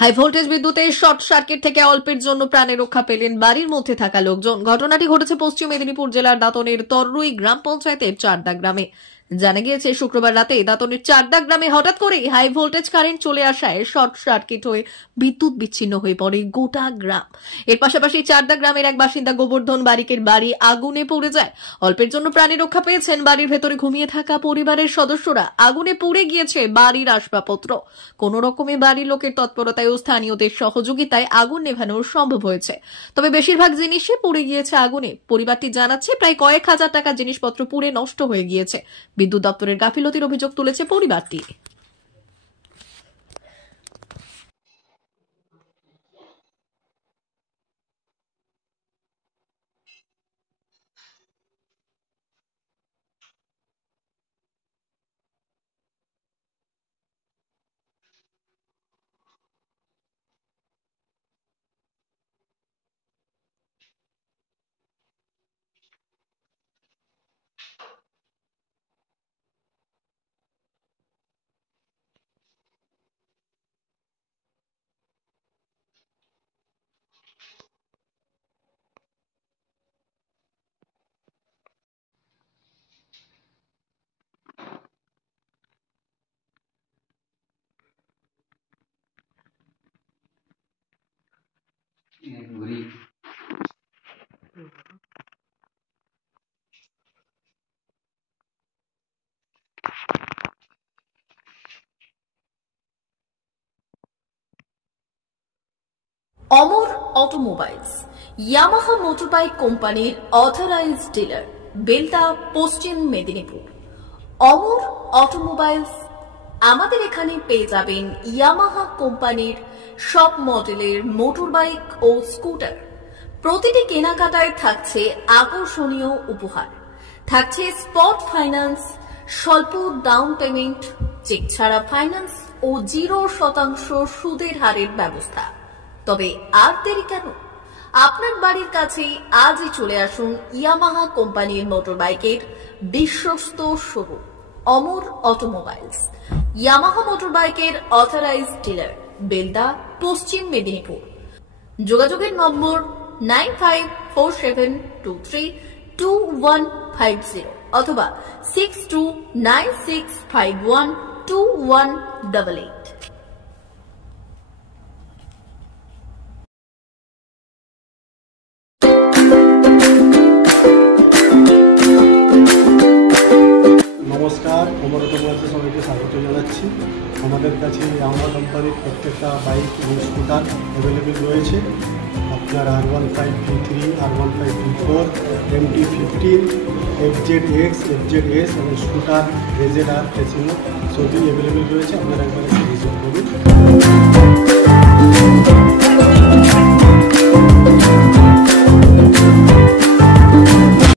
High voltage বিদ্যুতের short circuit থেকে অল্পের জন্য প্রাণে রক্ষা পেলেন বাড়ির মধ্যে থাকা লোকজন। ঘটনাটি ঘটেছে পশ্চিম মেদিনীপুর জেলার দাঁতনের তররুই গ্রাম পঞ্চায়েতের চারদা গ্রামে। জানা গিয়েছে শুক্রবার রাতে দাঁতনের চারদা গ্রামে হঠাৎ করেই হাই ভোল্টেজ কারেন্ট চলে আসায় শর্ট সার্কিট হয়ে বিদ্যুৎ বিচ্ছিন্ন হয়ে পড়ে গোটা গ্রাম। এর পাশাপাশি চারদা গ্রামের এক বাসিন্দা গোবর্ধন বারিকের বাড়ি আগুনে পড়ে যায়। অল্পের জন্য প্রাণে রক্ষা পেয়েছেন বাড়ির ভেতরে ঘুমিয়ে থাকা পরিবারের সদস্যরা। আগুনে পুড়ে গিয়েছে বাড়ির আসবাবপত্র। কোন রকমে বাড়ির লোকের তৎপরতায় ও স্থানীয়দের সহযোগিতায় আগুন নেভানো সম্ভব হয়েছে। তবে বেশিরভাগ জিনিসই পুড়ে গিয়েছে আগুনে। পরিবারটি জানাচ্ছে প্রায় কয়েক হাজার টাকার জিনিসপত্র পুড়ে নষ্ট হয়ে গিয়েছে। বিদ্যুৎ দপ্তরের গাফিলতির অভিযোগ তুলেছে পরিবারটি। অমর অটোমোবাইলস ইয়ামাহা মোটরবাইক কোম্পানির অথরাইজড ডিলার, বেলদা, পশ্চিম মেদিনীপুর। অমর অটোমোবাইলস, আমাদের এখানে পেয়ে যাবেন ইয়ামাহা কোম্পানির সব মডেলের মোটরবাইক ও স্কুটার। প্রতিটি কেনাকাটায় থাকছে আকর্ষণীয় উপহার, থাকছে স্পট ফাইন্যান্স, স্বল্প ডাউন পেমেন্ট, চেক ছাড়া ফাইন্যান্স ও 0% সুদের হারের ব্যবস্থা। তবে আর দেরি কেন? আপনার বাড়ির কাছেই আজই চলে আসুন ইয়ামাহা কোম্পানির মোটরবাইকের বিশ্বস্ত শোরুম অমর অটোমোবাইলস, ইয়ামাহা মোটরবাইকের অথরাইজড ডিলার, বেলদা, পশ্চিম মেদিনীপুর। যোগাযোগের নম্বর 9547232150 অথবা 6296512188। নমস্কার, অমর অটোমোবাইলসে সবাইকে স্বাগত জানাচ্ছি। আমাদের কাছে ইয়ামাহা কোম্পানির প্রত্যেকটা বাইক এবং স্কুটার অ্যাভেলেবেল রয়েছে। আপনার R15V3, R15V4, MT15, FZX, FZS এবং স্কুটার RZR ফেসিনো সবই অ্যাভেলেবেল রয়েছে। আপনারা একবার এসে ভিজিট করুন।